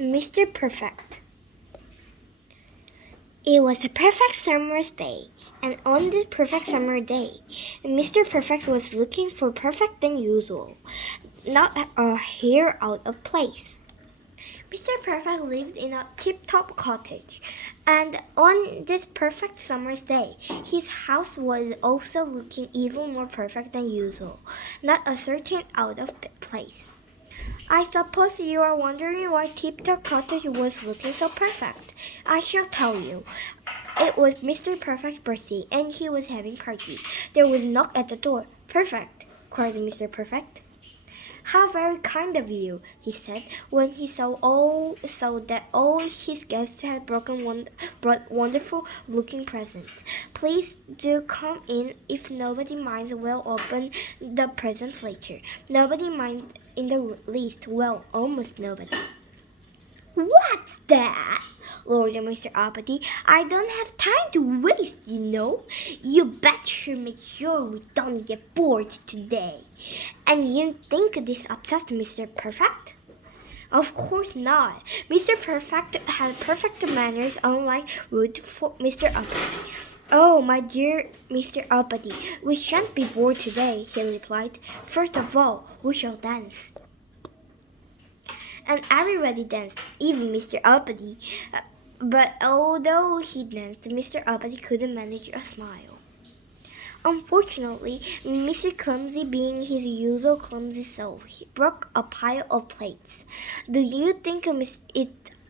Mr. Perfect. It was a perfect summer's day, and on this perfect summer day, Mr. Perfect was looking for perfect than usual, not a hair out of place. Mr. Perfect lived in a tip-top cottage, and on this perfect summer's day, his house was also looking even more perfect than usual, not a certain out of place. I suppose you are wondering why Tip-Top Cottage was looking so perfect. I shall tell you. It was Mr. Perfect's birthday, and he was having party. There was a knock at the door. "Perfect!" cried Mr. Perfect. "How very kind of you," he said, when he saw that all his guests had brought wonderful-looking presents. "Please do come in. If nobody minds, we'll open the presents later." Nobody minded in the least. Well, almost nobody. "What's that?" roared Mr. Uppity. "I don't have time to waste, you know. You better make sure we don't get bored today." "And you think this upsets Mr. Perfect?" "Of course not. Mr. Perfect had perfect manners, unlike rude for Mr. Uppity." "Oh, my dear Mr. Uppity, we shan't be bored today," he replied. "First of all, we shall dance." And everybody danced, even Mr. Uppity. But although he danced, Mr. Uppity couldn't manage a smile. Unfortunately, Mr. Clumsy, being his usual clumsy self, he broke a pile of plates. "Do you think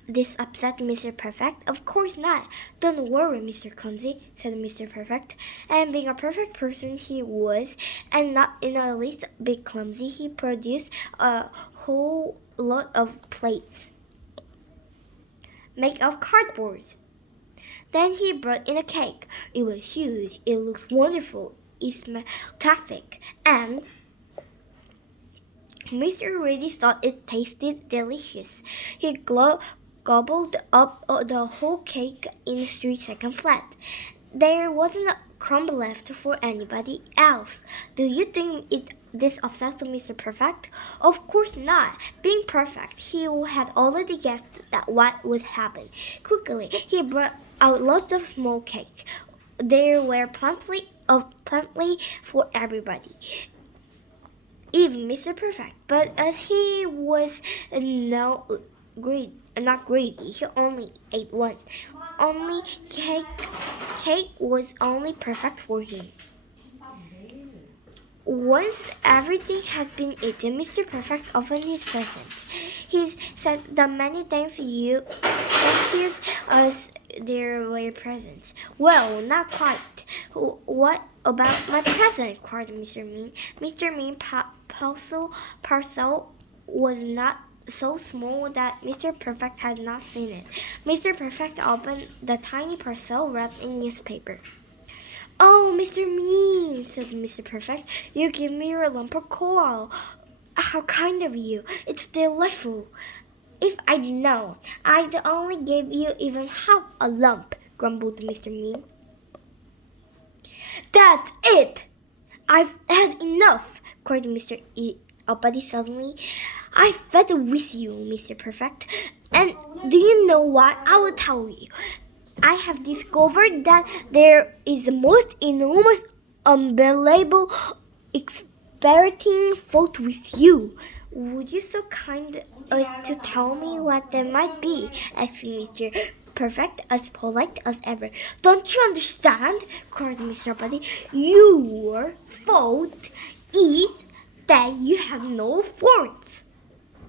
this upset Mr. Perfect?" "Of course not. Don't worry, Mr. Clumsy," said Mr. Perfect. And being a perfect person he was, and not in the least bit clumsy, he produced a whole lot of plates made of cardboard. Then he brought in a cake. It was huge, it looked wonderful, it smelled terrific, and Mr. Reedy thought it tasted delicious. He gobbled up the whole cake in 3 seconds flat. There wasn't a crumb left for anybody else. Do you think this upset Mr. Perfect? Of course not. Being perfect, he had already guessed that what would happen. Quickly, he brought out lots of small cake. There were plenty for everybody, even Mr. Perfect. But as he was not greedy, he only ate one. Only cake was only perfect for him. Once everything had been eaten, Mr. Perfect opened his present. He said the many thank yous as there were presents. "Well, not quite. What about my present?" cried Mr. Mean. Mr. Mean parcel was not so small that Mr. Perfect had not seen it. Mr. Perfect opened the tiny parcel wrapped in newspaper. "Oh, Mr. Mean," said Mr. Perfect, "you give me your lump of coal. How kind of you. It's delightful." "If I'd known, I'd only give you even half a lump," grumbled Mr. Mean. "That's it! I've had enough," cried Mr. Uppity suddenly. "I've fed with you, Mr. Perfect. And do you know what? I will tell you. I have discovered that there is the most enormous, unbelievable, exasperating fault with you." "Would you so kind as to tell me what that might be?" asked Mr. Perfect, as polite as ever. "Don't you understand?" cried Mr. Buddy. "Your fault is that you have no fork."